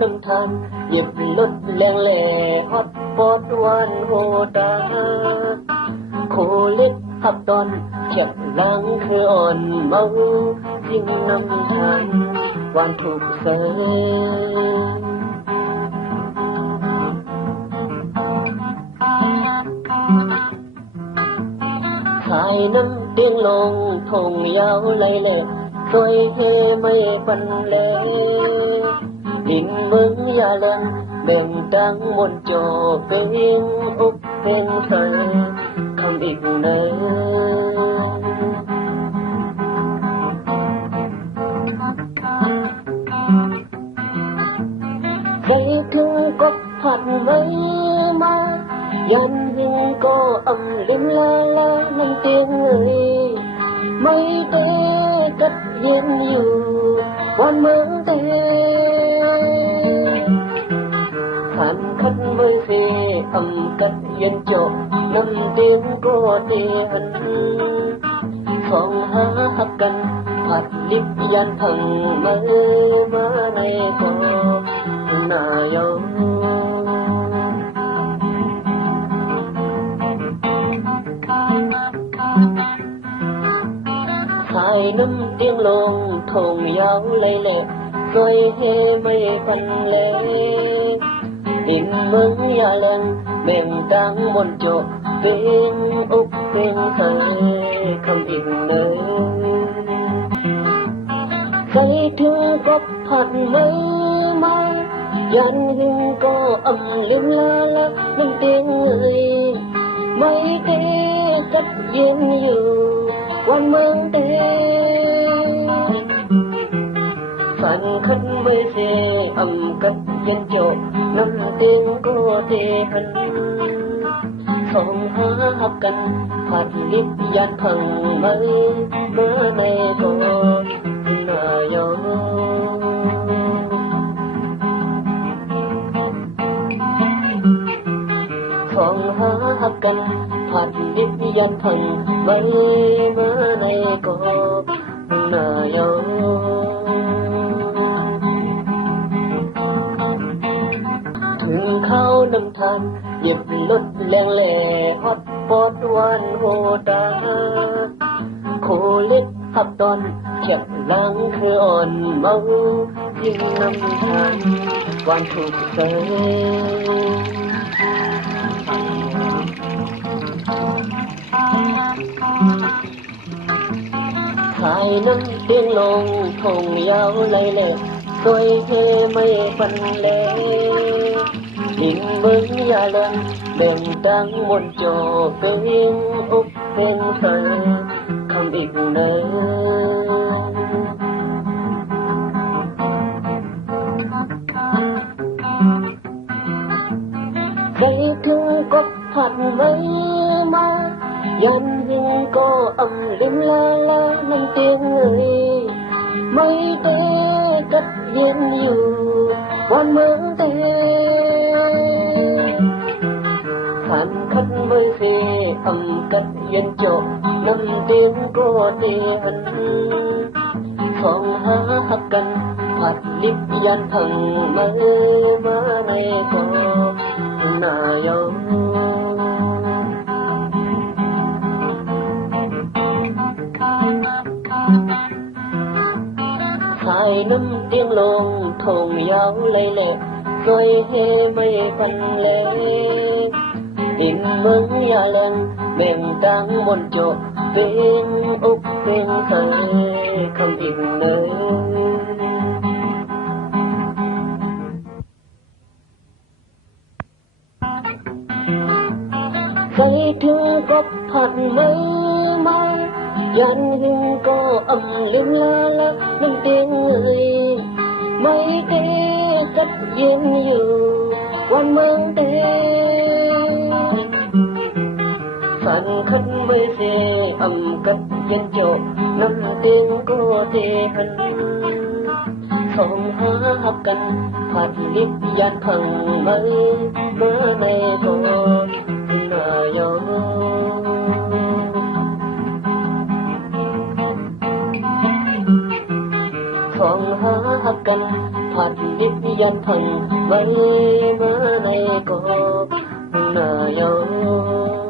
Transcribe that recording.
น้ำทานหยิบลดแรงแหล่ฮอตปอดวันโหตาโคเล็กขับตอนเขียบล้างคืออ่อนเมายิ่งน้ำทานวันถูกเสยขายน้ำเตียงลงทงยาวไหลเลิกสวยเฮไม่ปันเลยดิ่งมึงอย่าเล่นแบ่งดังมนโจเป็นอุกเป็นเธอคำอีกเนอใครถึงก็ผัดไว้มายันยิ่งก็อำลิมละละนั่งเตียงเลยไม่เตะกัดเย็นอยู่วันเมืองเตะขันขัดมือเสียอำกัดเย็นโจน้ำเตียงก็เตียนสองหาหักกันผัดลิบยันพังมาในก็นายงขายน้ำเตียงลงทงยาวไหลเลิกสวยเฮไม่ปันเลยดินมึงอย่าเล่นแบ่งตังบนโจเป็นอุกเป็นเธอคำอีกเลยใครถึงก็ผัดไม่มายันหึงก็อำลิมละละน้ำเตียงเลยไม่เตะกัดเย็นอยู่วันเมืองเตะฝันขันไม่เสียอำกัดเย็นโจน้ำเตียงก็เตะหันสองหาหักกันผัดลิบยันพังมาในก็นายงสองหาหักกันผัดลิบยันพังมาในก็นายงถึงเข้าน้ำทานหยิบลดแรงแหล่ฮอตปอดวันโหตาโคเล็กขับตอนเขียบล้างคืออ่อนเมายิ่งน้ำทานวันถูกเสยขายน้ำเตียงลงทงยาวไหลเลิกสวยเฮไม่ปันเลยดิ่งมึงอย่าเล่นแบ่งดังมนโจเป็นอุกเป็นเธอคำอีกเนอใครถึงก็ผัดไม่มายันยิ่งก็อำลิมละละนั่งเตียงเลยไม่เตะกัดเย็นอยู่วันเมืองเตะขันขัดมือเสียอำกัดเย็นโจน้ำเตียงก็เตียนสองหาหักกันผัดลิบยันพังมาในก็นายงขายน้ำเตียงลงทงยาวไหลเลิกสวยเฮไม่ปันเลยดินมึงอย่าเล่นแบ่งตังบนโจเป็นอุกเป็นเธอคำอีกเลยใครถึงก็ผัดไม่มายันหึงก็อำลิมละละน้ำเตียงเลยไม่เตะกัดเย็นอยู่วันเมืองเตะฝันขันไม่เสียอำกัดเย็นโจน้ำเตียงก็เตะหันสองหาหักกันผัดลิบยันพังมาในก็นายงสองหาหักกันผัด ลิบยันทันไว้มาในกอบหน้ายาว